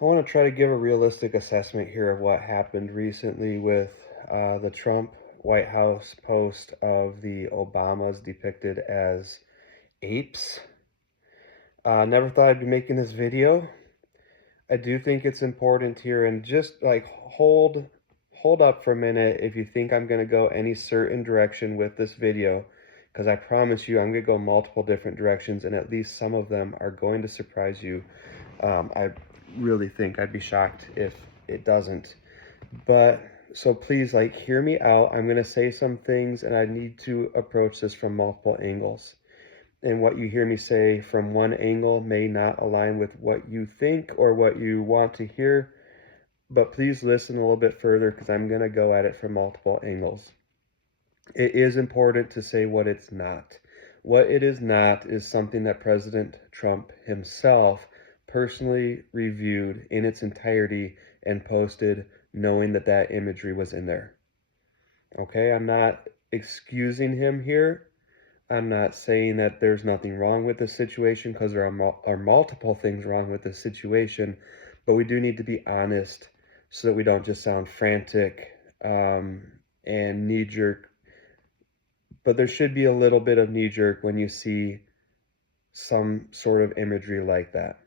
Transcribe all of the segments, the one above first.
I want to try to give a realistic assessment here of what happened recently with the Trump White House post of the Obamas depicted as apes. Never thought I'd be making this video. I do think it's important here, and just like hold up for a minute if you think I'm going to go any certain direction with this video, because I promise you I'm going to go multiple different directions, and at least some of them are going to surprise you. I really think I'd be shocked if it doesn't. But so please, like, hear me out. I'm going to say some things, and I need to approach this from multiple angles. And what you hear me say from one angle may not align with what you think or what you want to hear, but please listen a little bit further because I'm going to go at it from multiple angles. It is important to say what it's not. What it is not is something that President Trump himself personally reviewed in its entirety and posted, knowing that that imagery was in there. Okay, I'm not excusing him here. I'm not saying that there's nothing wrong with this situation, because there are multiple things wrong with this situation, but we do need to be honest so that we don't just sound frantic and knee-jerk. But there should be a little bit of knee-jerk when you see some sort of imagery like that,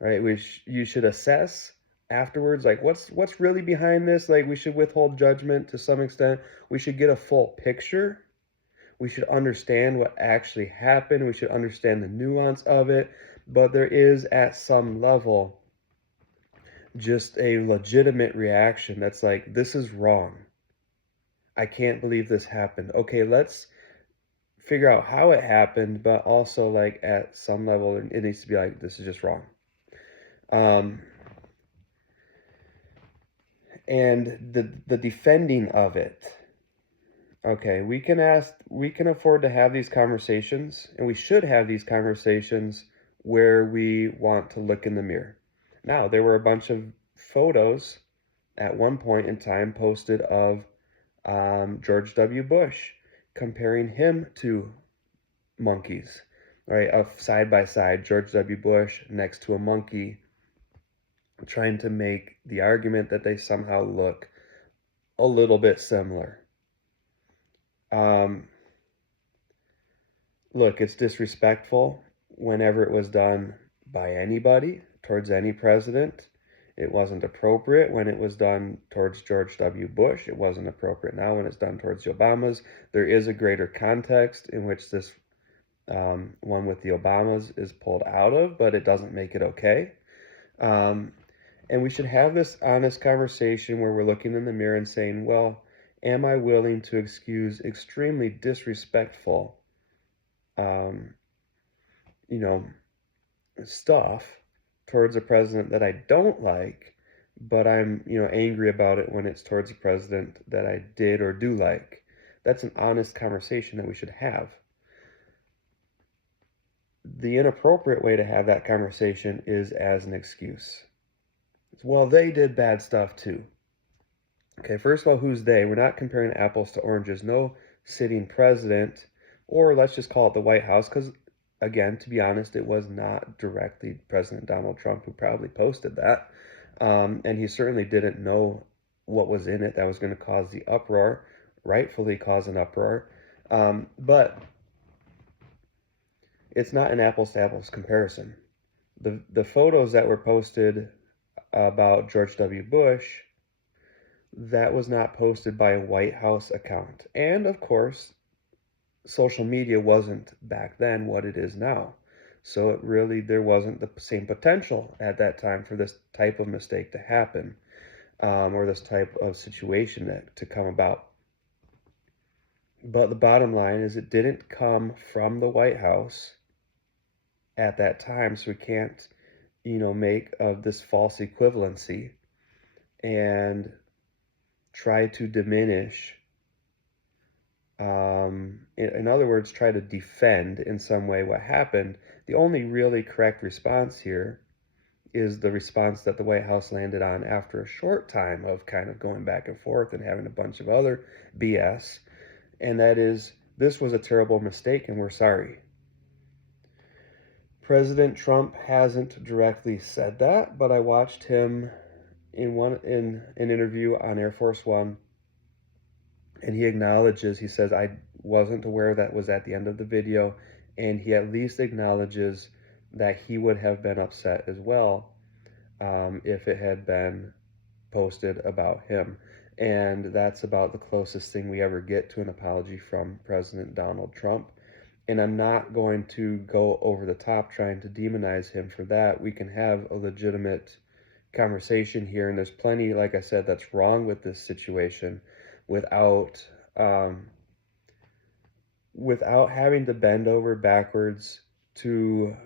right? You should assess afterwards, like what's really behind this. Like, we should withhold judgment to some extent. We should get a full picture. We should understand what actually happened. We should understand the nuance of it. But there is, at some level, just a legitimate reaction that's like, this is wrong. I can't believe this happened. Okay, let's figure out how it happened, but also, like, at some level, it needs to be like, this is just wrong. And the defending of it. Okay, we can afford to have these conversations, and we should have these conversations where we want to look in the mirror. Now, there were a bunch of photos at one point in time posted of George W. Bush, comparing him to monkeys, right? Of side by side, George W. Bush next to a monkey, trying to make the argument that they somehow look a little bit similar. Look, it's disrespectful whenever it was done by anybody towards any president. It wasn't appropriate when it was done towards George W. Bush. It wasn't appropriate now when it's done towards the Obamas. There is a greater context in which this one with the Obamas is pulled out of, but it doesn't make it okay. And we should have this honest conversation where we're looking in the mirror and saying, well, am I willing to excuse extremely disrespectful, stuff towards a president that I don't like, but I'm, angry about it when it's towards a president that I did or do like? That's an honest conversation that we should have. The inappropriate way to have that conversation is as an excuse. Well, they did bad stuff too. Okay, first of all, who's they? We're not comparing apples to oranges. No sitting president, or let's just call it the White House, because, again, to be honest, it was not directly President Donald Trump who probably posted that. And he certainly didn't know what was in it that was going to cause the uproar, rightfully cause an uproar. But it's not an apples to apples comparison. The photos that were posted about George W. Bush, that was not posted by a White House account. And of course, social media wasn't back then what it is now. So there wasn't the same potential at that time for this type of mistake to happen, or this type of situation to come about. But the bottom line is, it didn't come from the White House at that time, so we can't, make of this false equivalency and try to diminish, in other words, try to defend in some way what happened. The only really correct response here is the response that the White House landed on after a short time of kind of going back and forth and having a bunch of other BS, and that is, this was a terrible mistake and we're sorry. President Trump hasn't directly said that, but I watched him in an interview on Air Force One, and he says, I wasn't aware that was at the end of the video, and he at least acknowledges that he would have been upset as well, if it had been posted about him. And that's about the closest thing we ever get to an apology from President Donald Trump. And I'm not going to go over the top trying to demonize him for that. We can have a legitimate conversation here, and there's plenty, like I said, that's wrong with this situation without um, without having to bend over backwards to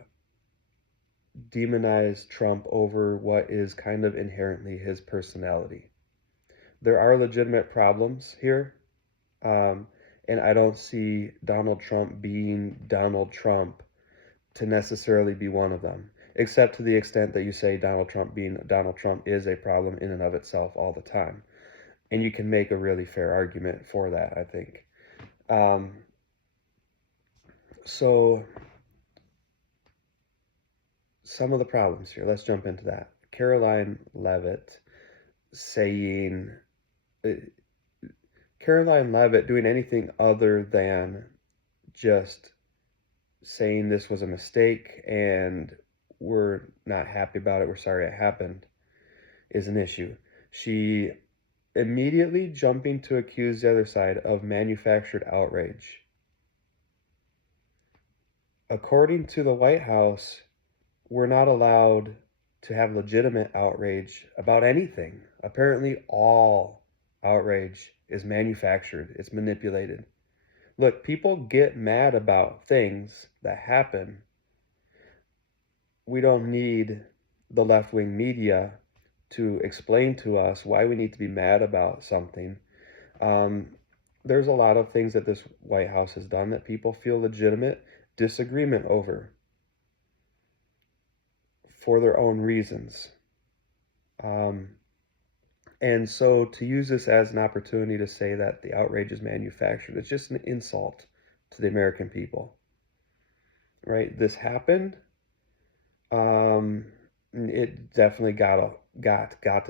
demonize Trump over what is kind of inherently his personality. There are legitimate problems here, um, and I don't see Donald Trump being Donald Trump to necessarily be one of them, except to the extent that you say Donald Trump being Donald Trump is a problem in and of itself all the time. And you can make a really fair argument for that, I think. Um, so, some of the problems here, let's jump into that. Caroline Leavitt saying, uh, Caroline Leavitt doing anything other than just saying this was a mistake and we're not happy about it, we're sorry it happened, is an issue. She immediately jumping to accuse the other side of manufactured outrage. According to the White House, we're not allowed to have legitimate outrage about anything. Apparently, all outrage is manufactured, it's manipulated. Look, people get mad about things that happen. We don't need the left-wing media to explain to us why we need to be mad about something. There's a lot of things that this White House has done that people feel legitimate disagreement over for their own reasons. And so to use this as an opportunity to say that the outrage is manufactured, it's just an insult to the American people, right? This happened. It definitely gotten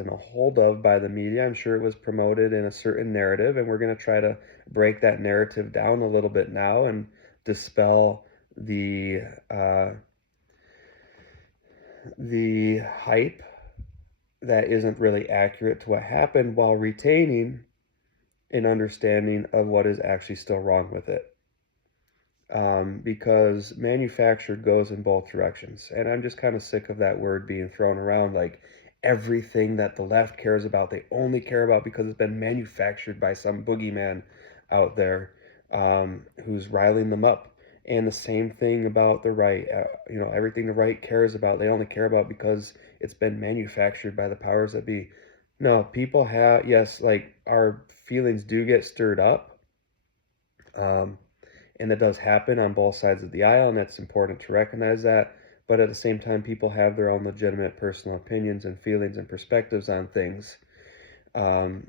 a hold of by the media. I'm sure it was promoted in a certain narrative, and we're going to try to break that narrative down a little bit now and dispel the hype that isn't really accurate to what happened, while retaining an understanding of what is actually still wrong with it. Because manufactured goes in both directions. And I'm just kind of sick of that word being thrown around like everything that the left cares about, they only care about because it's been manufactured by some boogeyman out there, who's riling them up. And the same thing about the right. Everything the right cares about, they only care about because it's been manufactured by the powers that be. No, people have, yes, like our feelings do get stirred up. And it does happen on both sides of the aisle, and it's important to recognize that. But at the same time, people have their own legitimate personal opinions and feelings and perspectives on things, and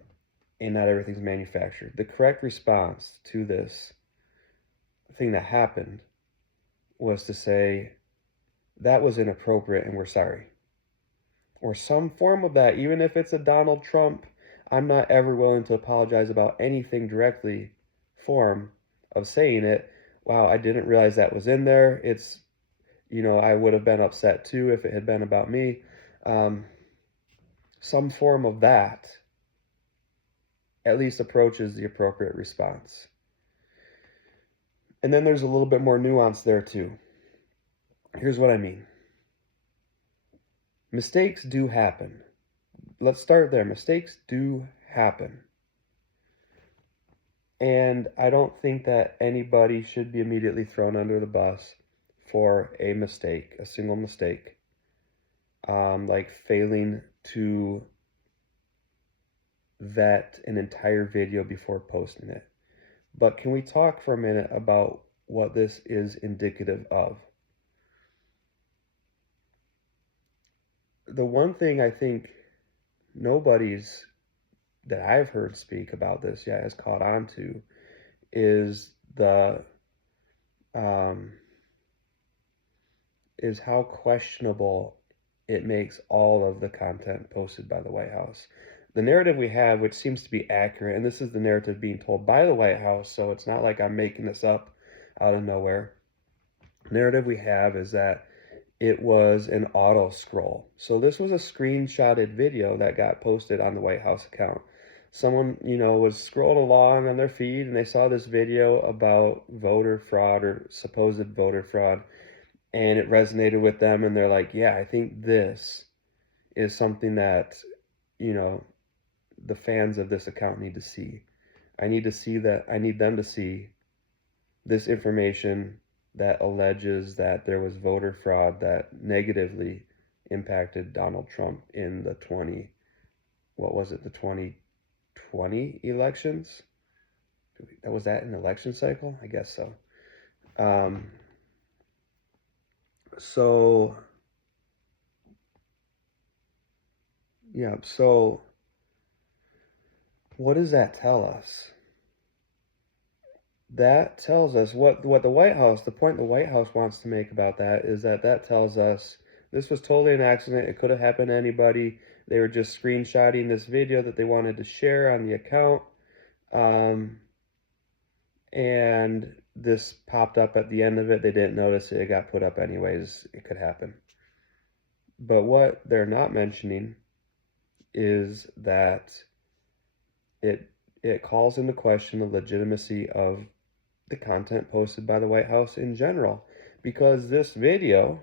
not everything's manufactured. The correct response to this thing that happened was to say, that was inappropriate and we're sorry. Or some form of that, even if it's a Donald Trump, I'm not ever willing to apologize about anything directly form of saying it. Wow, I didn't realize that was in there. It's, I would have been upset too if it had been about me. Some form of that at least approaches the appropriate response. And then there's a little bit more nuance there too. Here's what I mean. Mistakes do happen. Let's start there. Mistakes do happen. And I don't think that anybody should be immediately thrown under the bus for a mistake, a single mistake, like failing to vet an entire video before posting it. But can we talk for a minute about what this is indicative of? The one thing I think nobody's that I've heard speak about this yet has caught on to is is how questionable it makes all of the content posted by the White House. The narrative we have, which seems to be accurate, and this is the narrative being told by the White House, so it's not like I'm making this up out of nowhere. The narrative we have is that it was an auto scroll. So this was a screenshotted video that got posted on the White House account. Someone, was scrolling along on their feed and they saw this video about voter fraud or supposed voter fraud, and it resonated with them, and they're like, yeah, I think this is something that, you know, the fans of this account need to see. I need them to see this information that alleges that there was voter fraud that negatively impacted Donald Trump in the 2020 elections? Was that an election cycle? I guess so. Um, so, yeah, so what does that tell us? That tells us what the White House, the point the White House wants to make about that is that tells us this was totally an accident. It could have happened to anybody. They were just screenshotting this video that they wanted to share on the account. And this popped up at the end of it. They didn't notice it. It got put up anyways. It could happen. But what they're not mentioning is that it calls into question the legitimacy of the content posted by the White House in general, because this video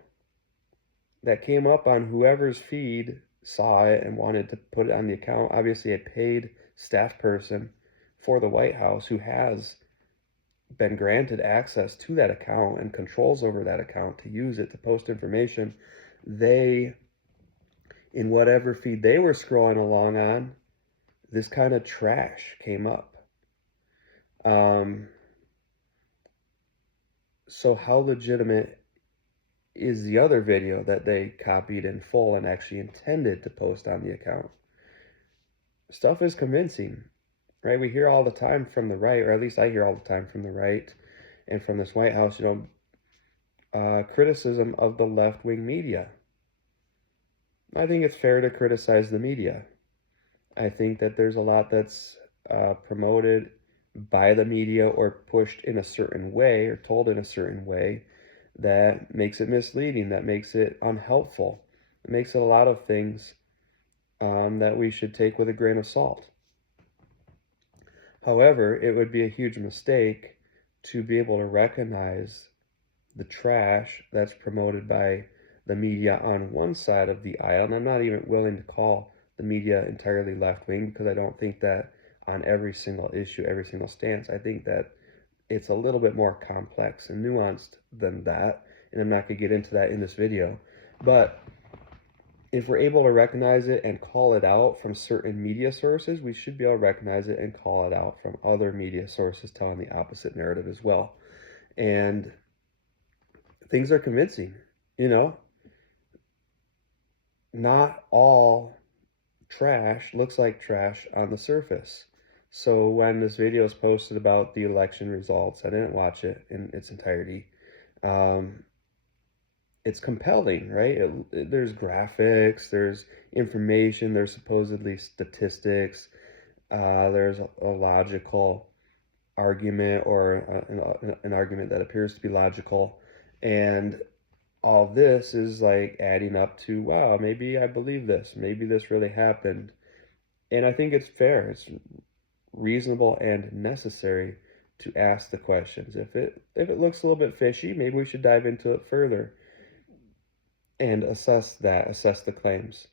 that came up on whoever's feed saw it and wanted to put it on the account, obviously a paid staff person for the White House who has been granted access to that account and controls over that account to use it to post information, they, in whatever feed they were scrolling along on, this kind of trash came up. So how legitimate is the other video that they copied in full and actually intended to post on the account? Stuff is convincing, right? We hear all the time from the right, or at least I hear all the time from the right and from this White House, criticism of the left-wing media. I think it's fair to criticize the media. I think that there's a lot that's promoted by the media or pushed in a certain way or told in a certain way that makes it misleading, that makes it unhelpful. It makes it a lot of things that we should take with a grain of salt. However, it would be a huge mistake to be able to recognize the trash that's promoted by the media on one side of the aisle. And I'm not even willing to call the media entirely left-wing, because I don't think that on every single issue, every single stance, I think that it's a little bit more complex and nuanced than that. And I'm not going to get into that in this video. But if we're able to recognize it and call it out from certain media sources, we should be able to recognize it and call it out from other media sources telling the opposite narrative as well. And things are convincing, Not all trash looks like trash on the surface. So when this video is posted about the election results, I didn't watch it in its entirety. It's compelling, right? There's graphics, there's information, there's supposedly statistics, there's a logical argument, or an argument that appears to be logical, and all this is like adding up to, wow, maybe I believe this, maybe this really happened. And I think it's fair, it's reasonable and necessary to ask the questions. If it looks a little bit fishy, maybe we should dive into it further and assess the claims.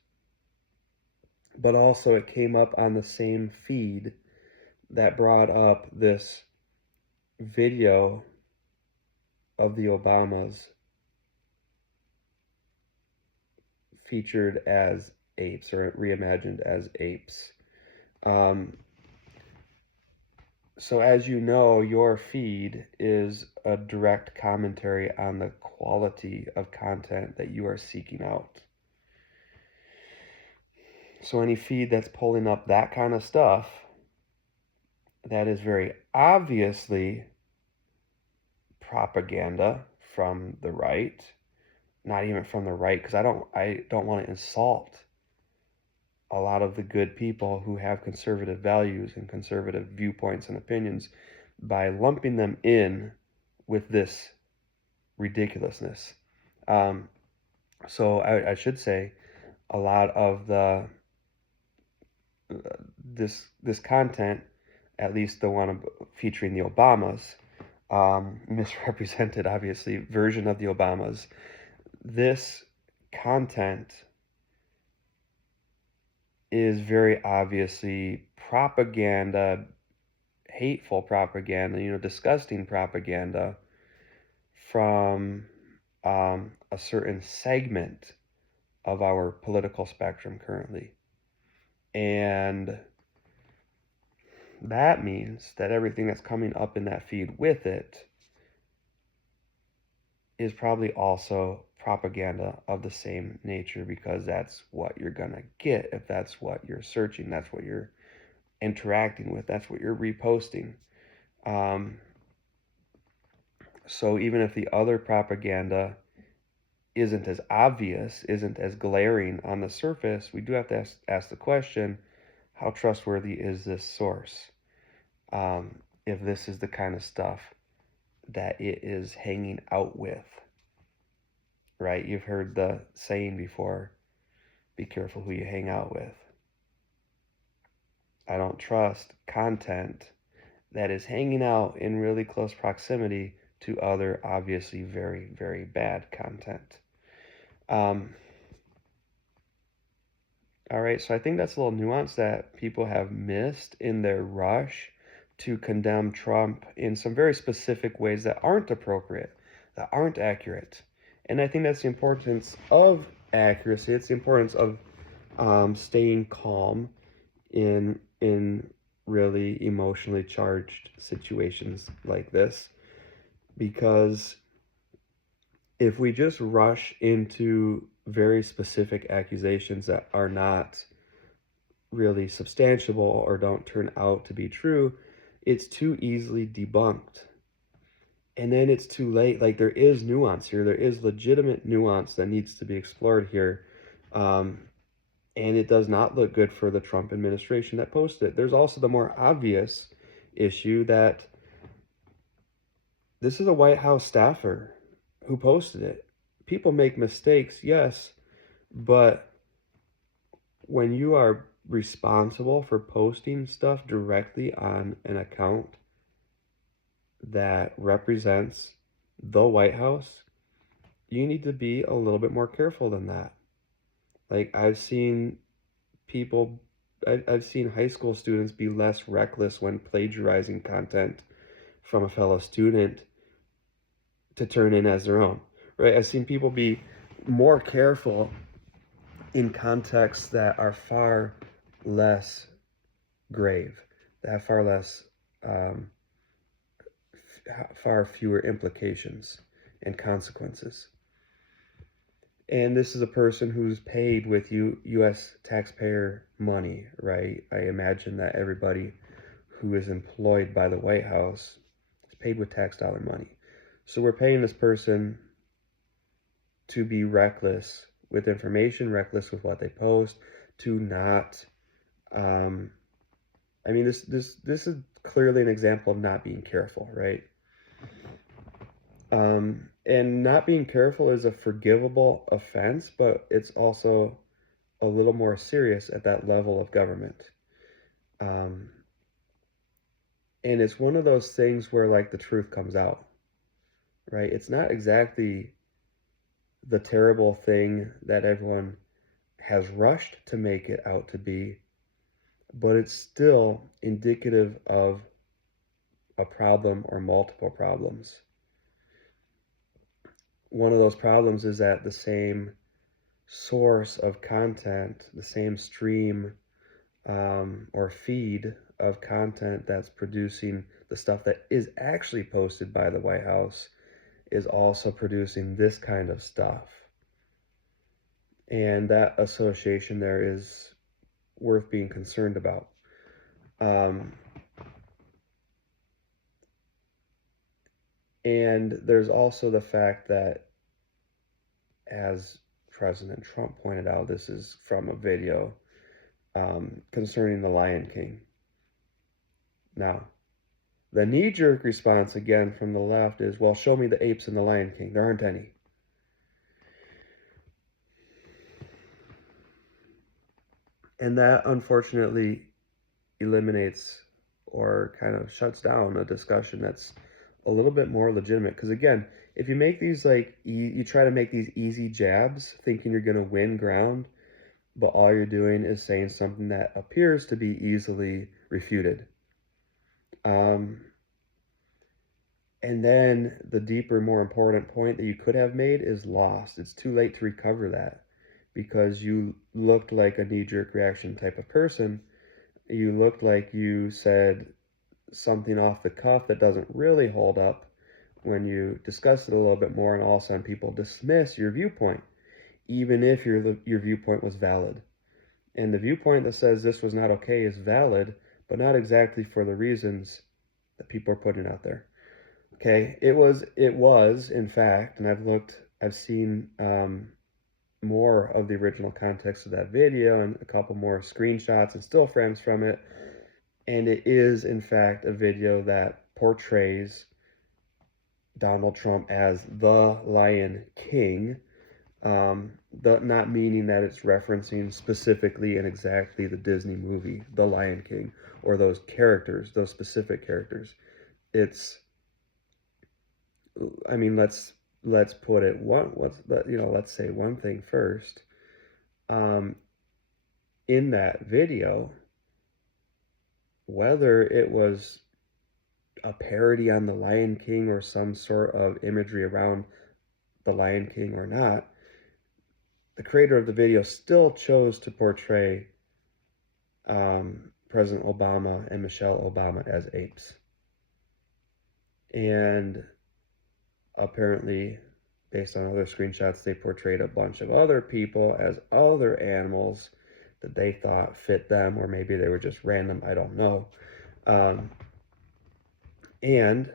But also, it came up on the same feed that brought up this video of the Obamas featured as apes, or reimagined as apes. So as you know, your feed is a direct commentary on the quality of content that you are seeking out. So any feed that's pulling up that kind of stuff, that is very obviously propaganda from the right, not even from the right, because I don't want to insult a lot of the good people who have conservative values and conservative viewpoints and opinions by lumping them in with this ridiculousness. Um, so I should say a lot of the this content, at least the one featuring the Obamas, misrepresented obviously version of the Obamas. This content is very obviously propaganda, hateful propaganda, disgusting propaganda from a certain segment of our political spectrum currently. And that means that everything that's coming up in that feed with it is probably also propaganda of the same nature, because that's what you're going to get if that's what you're searching, that's what you're interacting with, that's what you're reposting. Um, so even if the other propaganda isn't as obvious, isn't as glaring on the surface, we do have to ask the question, how trustworthy is this source? If this is the kind of stuff that it is hanging out with, right? You've heard the saying before, be careful who you hang out with. I don't trust content that is hanging out in really close proximity to other obviously very, very bad content. Um, all right, so I think that's a little nuance that people have missed in their rush to condemn Trump in some very specific ways that aren't appropriate, that aren't accurate. And I think that's the importance of accuracy. It's the importance of staying calm in really emotionally charged situations like this, because if we just rush into very specific accusations that are not really substantiable or don't turn out to be true, it's too easily debunked. And then it's too late. Like, there is nuance here. There is legitimate nuance that needs to be explored here. And it does not look good for the Trump administration that posted it. There's also the more obvious issue that this is a White House staffer who posted it. People make mistakes, yes, but when you are responsible for posting stuff directly on an account that represents the White House, you need to be a little bit more careful than that. Like, I've seen high school students be less reckless when plagiarizing content from a fellow student to turn in as their own, right? I've seen people be more careful in contexts that are far less grave, that have far fewer implications and consequences. And this is a person who's paid with U.S. taxpayer money, right? I imagine that everybody who is employed by the White House is paid with tax dollar money. So we're paying this person to be reckless with information, reckless with what they post, to not. This is clearly an example of not being careful, right? And not being careful is a forgivable offense, but it's also a little more serious at that level of government. Um, and it's one of those things where, like, the truth comes out, right? It's not exactly the terrible thing that everyone has rushed to make it out to be, but it's still indicative of a problem or multiple problems. One of those problems is that the same source of content, the same stream or feed of content that's producing the stuff that is actually posted by the White House is also producing this kind of stuff. And that association there is worth being concerned about. And there's also the fact that as President Trump pointed out, this is from a video concerning the Lion King. Now, the knee-jerk response again from the left is, well, show me the apes in the Lion King. There aren't any. And that unfortunately eliminates or kind of shuts down a discussion that's a little bit more legitimate. Because again, if you make these like, you try to make these easy jabs thinking you're going to win ground, but all you're doing is saying something that appears to be easily refuted. And then the deeper, more important point that you could have made is lost. It's too late to recover that because you looked like a knee-jerk reaction type of person. You looked like you said something off the cuff that doesn't really hold up when you discuss it a little bit more, and all of a sudden people dismiss your viewpoint, even if your viewpoint was valid. And the viewpoint that says this was not okay is valid, but not exactly for the reasons that people are putting out there. Okay, it was, in fact, and I've seen more of the original context of that video and a couple more screenshots and still frames from it. And it is, in fact, a video that portrays Donald Trump as the Lion King, not meaning that it's referencing specifically and exactly the Disney movie, The Lion King, or those characters, those specific characters. It's, I mean, let's put it let's say one thing first. In that video, whether it was a parody on the Lion King or some sort of imagery around the Lion King or not, the creator of the video still chose to portray President Obama and Michelle Obama as apes. And apparently, based on other screenshots, they portrayed a bunch of other people as other animals that they thought fit them, or maybe they were just random, I don't know. And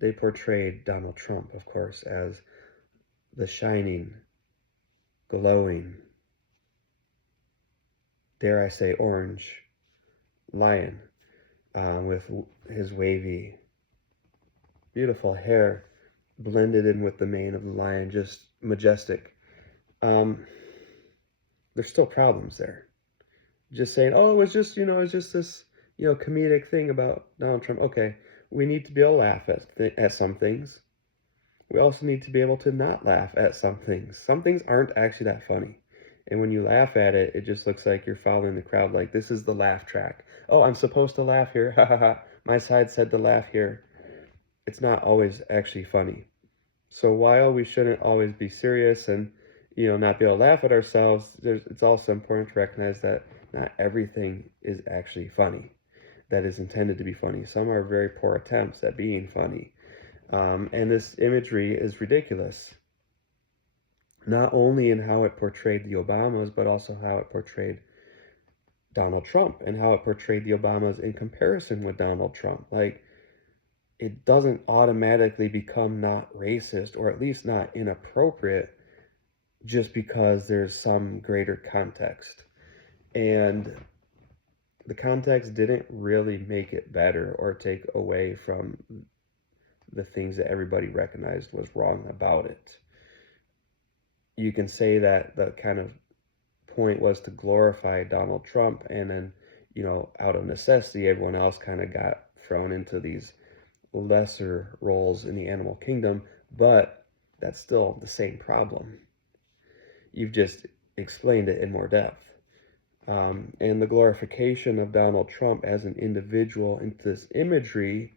they portrayed Donald Trump, of course, as the shining, glowing, dare I say, orange lion with his wavy, beautiful hair blended in with the mane of the lion, just majestic. There's still problems there. Just saying, oh, it was just, it's just this, comedic thing about Donald Trump. Okay, we need to be able to laugh at some things. We also need to be able to not laugh at some things. Some things aren't actually that funny. And when you laugh at it, it just looks like you're following the crowd. Like, this is the laugh track. Oh, I'm supposed to laugh here. Ha ha ha. My side said to laugh here. It's not always actually funny. So while we shouldn't always be serious and, not be able to laugh at ourselves, it's also important to recognize that not everything is actually funny that is intended to be funny. Some are very poor attempts at being funny. And this imagery is ridiculous, not only in how it portrayed the Obamas, but also how it portrayed Donald Trump and how it portrayed the Obamas in comparison with Donald Trump. Like, it doesn't automatically become not racist, or at least not inappropriate, just because there's some greater context. And the context didn't really make it better or take away from the things that everybody recognized was wrong about it. You can say that the kind of point was to glorify Donald Trump, and then, out of necessity, everyone else kind of got thrown into these lesser roles in the animal kingdom, but that's still the same problem. You've just explained it in more depth. And the glorification of Donald Trump as an individual into this imagery,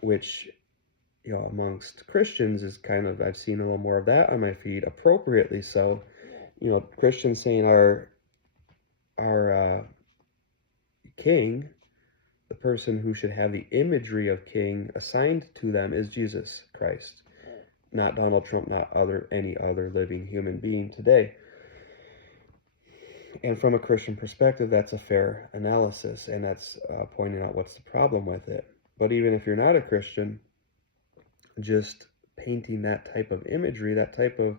which, amongst Christians is kind of, I've seen a little more of that on my feed, appropriately so. Christians saying our king, the person who should have the imagery of king assigned to them, is Jesus Christ, not Donald Trump, not any other living human being today. And from a Christian perspective, that's a fair analysis, and that's pointing out what's the problem with it. But even if you're not a Christian, just painting that type of imagery, that type of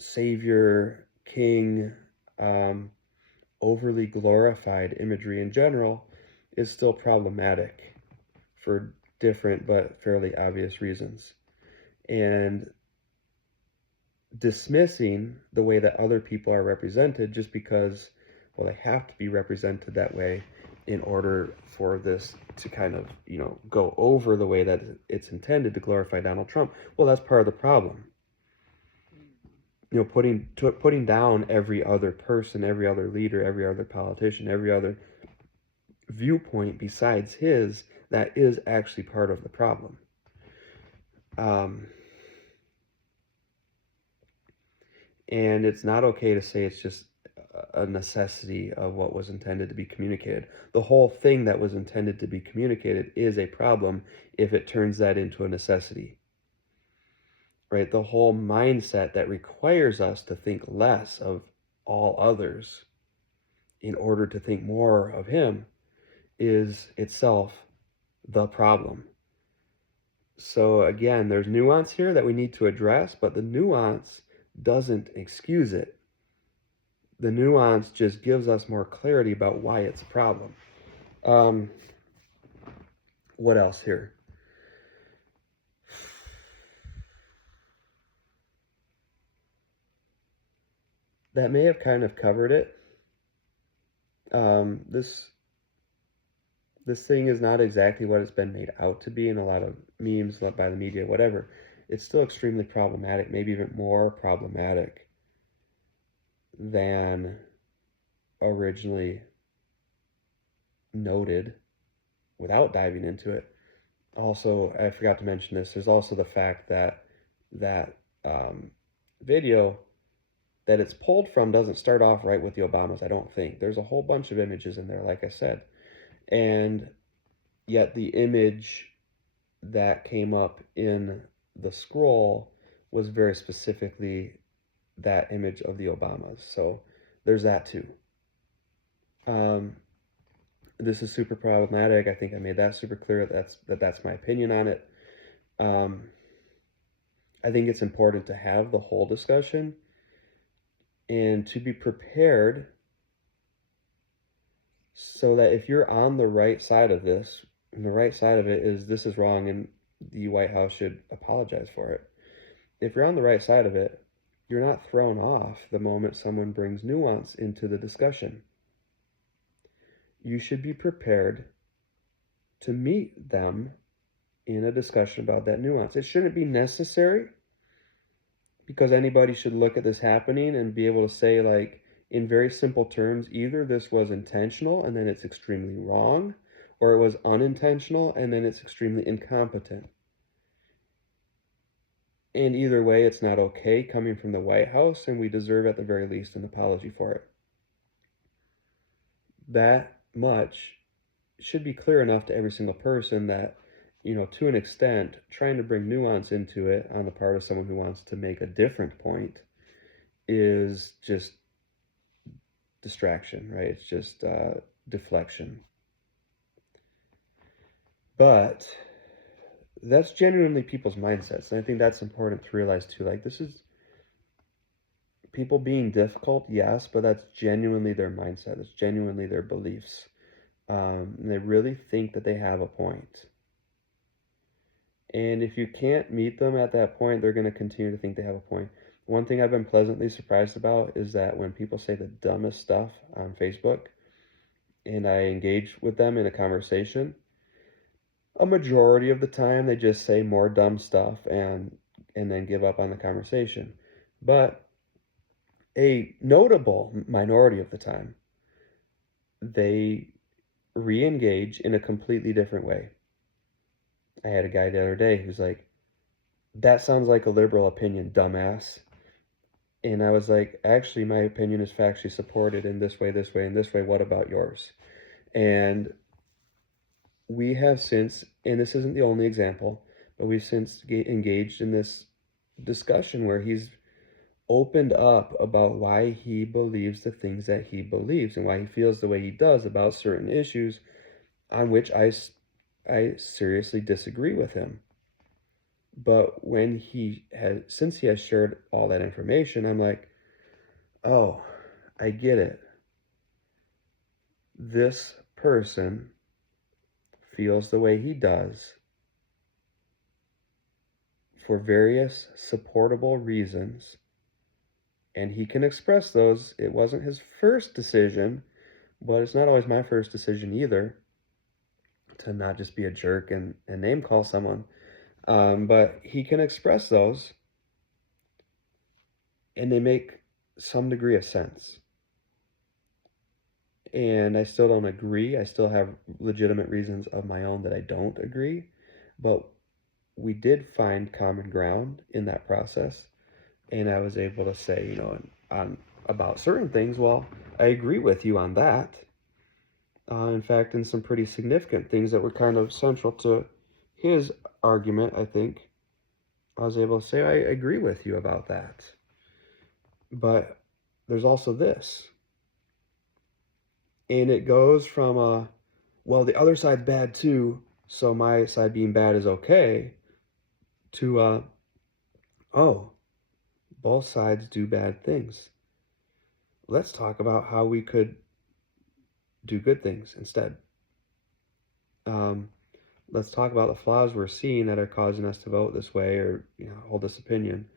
savior, king, um, overly glorified imagery in general is still problematic for different but fairly obvious reasons. And dismissing the way that other people are represented just because, well, they have to be represented that way in order for this to kind of, go over the way that it's intended to glorify Donald Trump. Well, that's part of the problem. Putting down every other person, every other leader, every other politician, every other viewpoint besides his, that is actually part of the problem. And it's not okay to say it's just a necessity of what was intended to be communicated. The whole thing that was intended to be communicated is a problem if it turns that into a necessity. Right? The whole mindset that requires us to think less of all others in order to think more of him is itself the problem. So again, there's nuance here that we need to address, but the nuance doesn't excuse it. The nuance just gives us more clarity about why it's a problem. What else here? That may have kind of covered it. This thing is not exactly what it's been made out to be in a lot of memes by the media, whatever. It's still extremely problematic, maybe even more problematic than originally noted without diving into it. Also, I forgot to mention this, there's also the fact that that video that it's pulled from doesn't start off right with the Obamas, I don't think. There's a whole bunch of images in there, like I said. And yet the image that came up in the scroll was very specifically that image of the Obamas. So there's that too. This is super problematic. I think I made that super clear. That's my opinion on it. I think it's important to have the whole discussion and to be prepared so that if you're on the right side of this, and the right side of it is this is wrong and the White House should apologize for it. If you're on the right side of it, you're not thrown off the moment someone brings nuance into the discussion. You should be prepared to meet them in a discussion about that nuance. It shouldn't be necessary because anybody should look at this happening and be able to say, like, in very simple terms, either this was intentional and then it's extremely wrong, or it was unintentional and then it's extremely incompetent. And either way, it's not okay coming from the White House, and we deserve at the very least an apology for it. That much should be clear enough to every single person that, to an extent, trying to bring nuance into it on the part of someone who wants to make a different point is just distraction, right? It's just deflection. But that's genuinely people's mindsets, and I think that's important to realize too. Like, this is people being difficult, yes, but that's genuinely their mindset. It's genuinely their beliefs. And they really think that they have a point. And if you can't meet them at that point, they're going to continue to think they have a point. One thing I've been pleasantly surprised about is that when people say the dumbest stuff on Facebook, and I engage with them in a conversation, a majority of the time they just say more dumb stuff and then give up on the conversation. But a notable minority of the time, they re-engage in a completely different way. I had a guy the other day who's like, that sounds like a liberal opinion, dumbass. And I was like, actually, my opinion is factually supported in this way, and this way. What about yours? And we have since, and this isn't the only example, but we've since engaged in this discussion where he's opened up about why he believes the things that he believes and why he feels the way he does about certain issues on which I seriously disagree with him. But since he has shared all that information, I'm like, oh, I get it. This person feels the way he does for various supportable reasons, and he can express those. It wasn't his first decision, but it's not always my first decision either to not just be a jerk and name call someone. But he can express those, and they make some degree of sense. And I still don't agree. I still have legitimate reasons of my own that I don't agree. But we did find common ground in that process. And I was able to say, on about certain things, well, I agree with you on that. In fact, in some pretty significant things that were kind of central to his argument, I think, I was able to say, I agree with you about that. But there's also this. And it goes from, well, the other side's bad too, so my side being bad is okay, to, oh, both sides do bad things. Let's talk about how we could do good things instead. Let's talk about the flaws we're seeing that are causing us to vote this way or hold this opinion.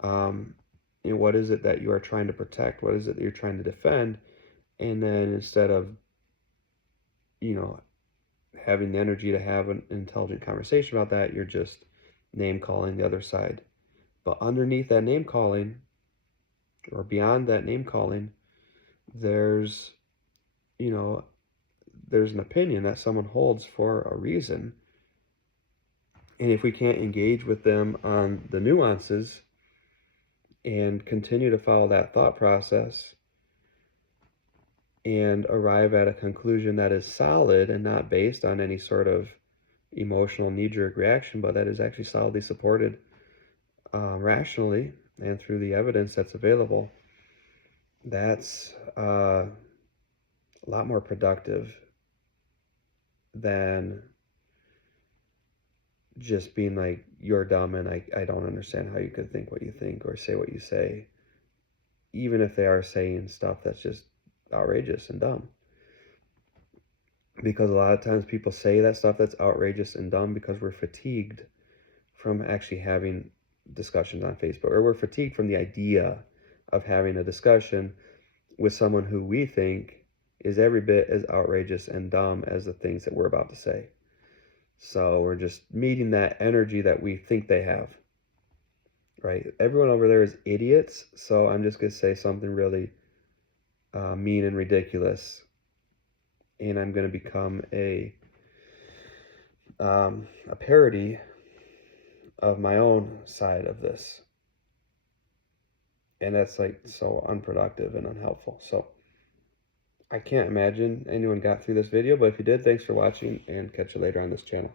What is it that you are trying to protect? What is it that you're trying to defend? And then instead of, having the energy to have an intelligent conversation about that, you're just name calling the other side. But underneath that name calling, or beyond that name calling, there's, there's an opinion that someone holds for a reason. And if we can't engage with them on the nuances and continue to follow that thought process and arrive at a conclusion that is solid and not based on any sort of emotional knee-jerk reaction, but that is actually solidly supported rationally and through the evidence that's available, that's a lot more productive than just being like, you're dumb and I don't understand how you could think what you think or say what you say, even if they are saying stuff that's just outrageous and dumb. Because a lot of times people say that stuff that's outrageous and dumb because we're fatigued from actually having discussions on Facebook, or we're fatigued from the idea of having a discussion with someone who we think is every bit as outrageous and dumb as the things that we're about to say. So we're just meeting that energy that we think they have, right? Everyone over there is idiots, so I'm just going to say something really mean and ridiculous, and I'm going to become a parody of my own side of this. And that's like so unproductive and unhelpful. So I can't imagine anyone got through this video, but if you did, thanks for watching and catch you later on this channel.